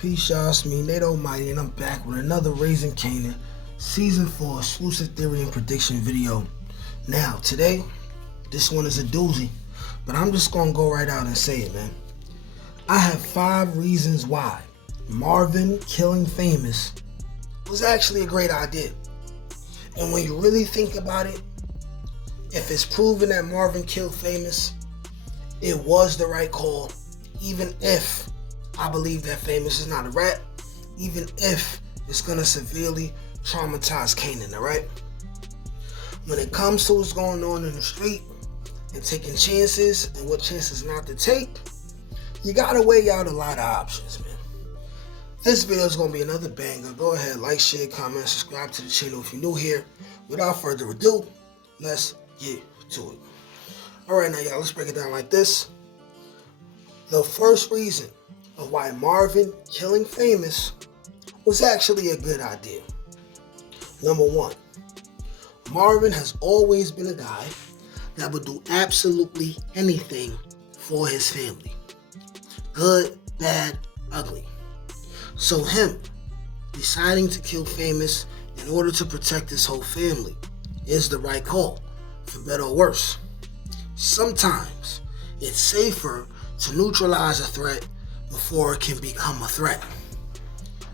Peace, y'all. It's me, Nate Almighty, and I'm back with another Raising Kanan Season 4 exclusive theory and prediction video. Now, today, this one is a doozy, but I'm just going to go right out and say it, man. I have 5 reasons why Marvin killing Famous was actually a great idea. And when you really think about it, if it's proven that Marvin killed Famous, it was the right call, even if I believe that Famous is not a rat, even if it's going to severely traumatize Kanan, alright? When it comes to what's going on in the street and taking chances and what chances not to take, you got to weigh out a lot of options, man. This video is going to be another banger. Go ahead, like, share, comment, subscribe to the channel if you're new here. Without further ado, let's get to it. Alright, now y'all, let's break it down like this. The first reason of why Marvin killing Famous was actually a good idea. Number 1, Marvin has always been a guy that would do absolutely anything for his family. Good, bad, ugly. So him deciding to kill Famous in order to protect his whole family is the right call, for better or worse. Sometimes it's safer to neutralize a threat before it can become a threat.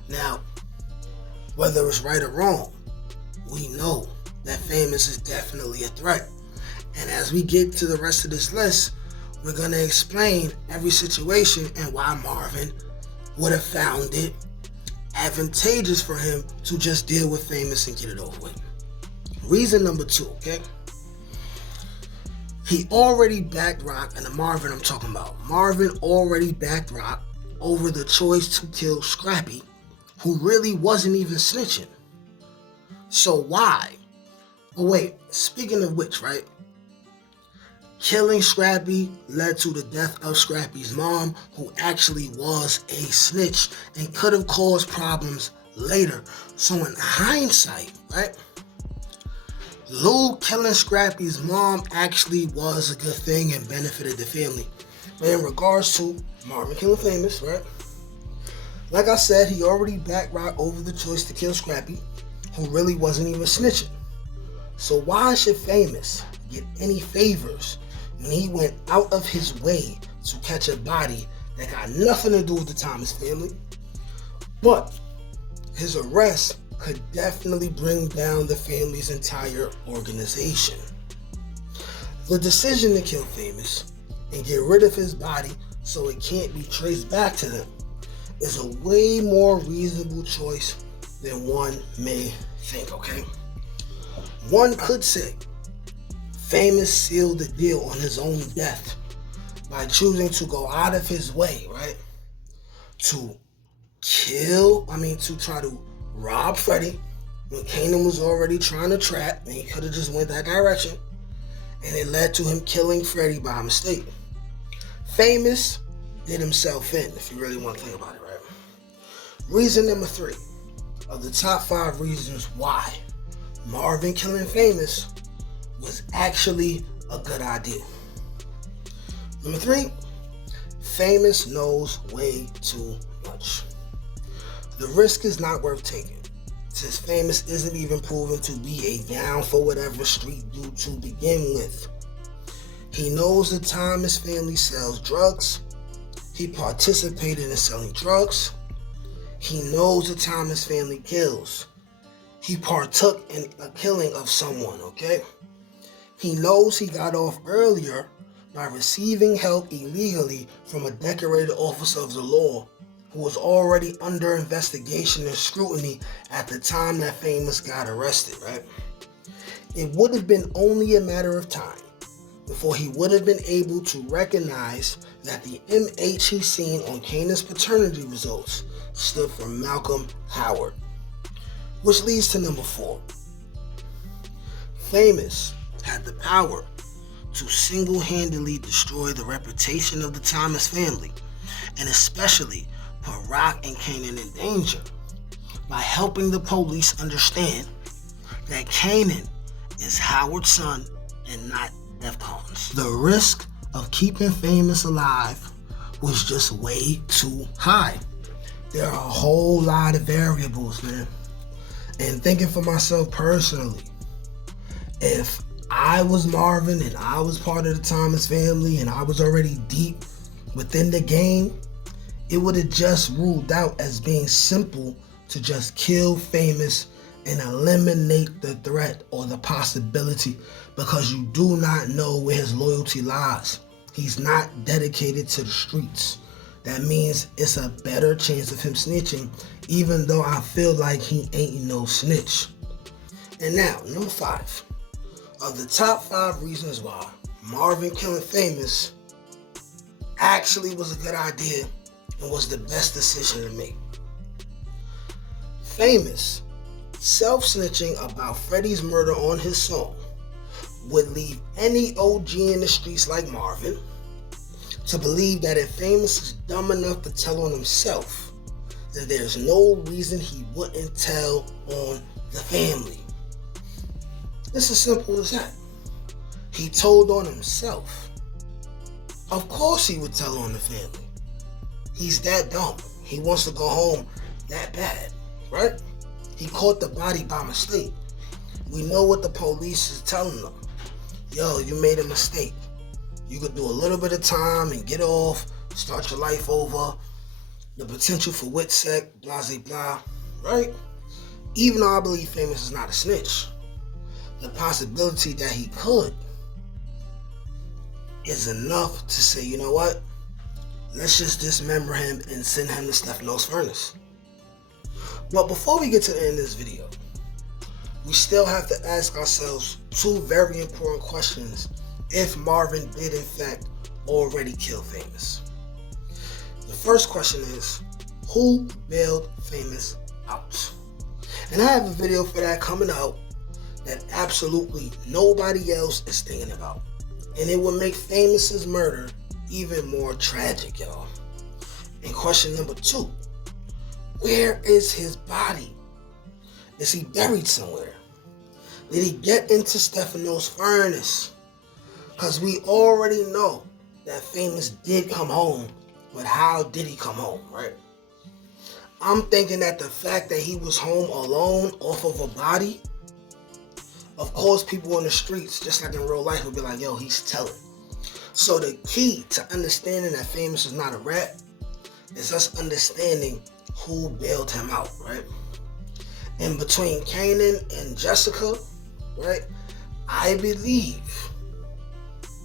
Now, whether it's right or wrong, we know that Famous is definitely a threat. And as we get to the rest of this list, we're going to explain every situation and why Marvin would have found it advantageous for him to just deal with Famous and get it over with. Reason number 2, okay? He already backed Rock, and the Marvin I'm talking about. Marvin already backed Rock over the choice to kill Scrappy, who really wasn't even snitching. So why? Oh wait, speaking of which, right? Killing Scrappy led to the death of Scrappy's mom, who actually was a snitch and could have caused problems later. So in hindsight, right? Lou killing Scrappy's mom actually was a good thing and benefited the family. But in regards to Marvin killing Famous, right? Like I said, he already backed Rock over the choice to kill Scrappy, who really wasn't even snitching. So why should Famous get any favors when he went out of his way to catch a body that got nothing to do with the Thomas family? But his arrest could definitely bring down the family's entire organization. The decision to kill Famous and get rid of his body so it can't be traced back to them is a way more reasonable choice than one may think, okay? One could say Famous sealed the deal on his own death by choosing to go out of his way, right? To try to rob Freddy when Kanan was already trying to trap, and he could have just went that direction, and it led to him killing Freddy by mistake. Famous did himself in, if you really want to think about it, right? Reason number 3 of the top 5 reasons why Marvin killing Famous was actually a good idea. Number 3, Famous knows way too much. The risk is not worth taking, since Famous isn't even proven to be a down for whatever street dude to begin with. He knows the Thomas family sells drugs. He participated in selling drugs. He knows the Thomas family kills. He partook in a killing of someone, okay? He knows he got off earlier by receiving help illegally from a decorated officer of the law who was already under investigation and scrutiny at the time that Famous got arrested, right? It would have been only a matter of time before he would have been able to recognize that the MH he seen on Kanan's paternity results stood for Malcolm Howard. Which leads to number 4. Famous had the power to single-handedly destroy the reputation of the Thomas family, and especially put Rock and Kanan in danger by helping the police understand that Kanan is Howard's son and not Defcon's. The risk of keeping Famous alive was just way too high. There are a whole lot of variables, man. And thinking for myself personally, if I was Marvin and I was part of the Thomas family and I was already deep within the game, it would have just ruled out as being simple to just kill Famous and eliminate the threat or the possibility, because you do not know where his loyalty lies. He's not dedicated to the streets. That means it's a better chance of him snitching, even though I feel like he ain't no snitch. And now, number 5. Of the top 5 reasons why Marvin killing Famous actually was a good idea and was the best decision to make. Famous self-snitching about Freddie's murder on his song would leave any OG in the streets like Marvin to believe that if Famous is dumb enough to tell on himself, then there's no reason he wouldn't tell on the family. It's as simple as that. He told on himself. Of course he would tell on the family. He's that dumb. He wants to go home that bad, right? He caught the body by mistake. We know what the police is telling them. Yo, you made a mistake. You could do a little bit of time and get off, start your life over. The potential for Witsec, blah, blah, blah, right? Even though I believe Famous is not a snitch, the possibility that he could is enough to say, you know what? Let's just dismember him and send him to Stephanos Furnace. But before we get to the end of this video, we still have to ask ourselves 2 very important questions if Marvin did in fact already kill Famous. The first question is, who bailed Famous out? And I have a video for that coming out that absolutely nobody else is thinking about. And it will make Famous's murder even more tragic, y'all. And question number 2, where is his body? Is he buried somewhere? Did he get into Stephanos Furnace? Because we already know that Famous did come home, but how did he come home, right? I'm thinking that the fact that he was home alone off of a body, of course people in the streets, just like in real life, would be like, yo, he's telling. So the key to understanding that Famous is not a rat is us understanding who bailed him out, right? And between Kanan and Jessica, right, I believe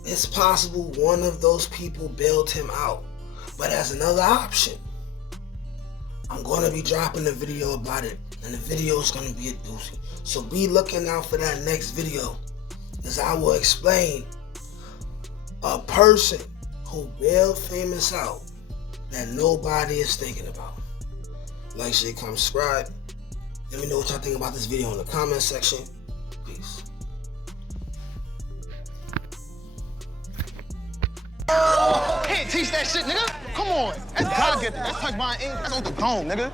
it's possible one of those people bailed him out. But as another option, I'm going to be dropping a video about it, and the video is going to be a doozy. So be looking out for that next video, as I will explain a person who bailed Famous out that nobody is thinking about. Like, share, comment, subscribe. Let me know what y'all think about this video in the comment section. Peace. Can't teach that shit, nigga. Come on. That's God-gifted. That's touch my ink. That's on the dome, nigga.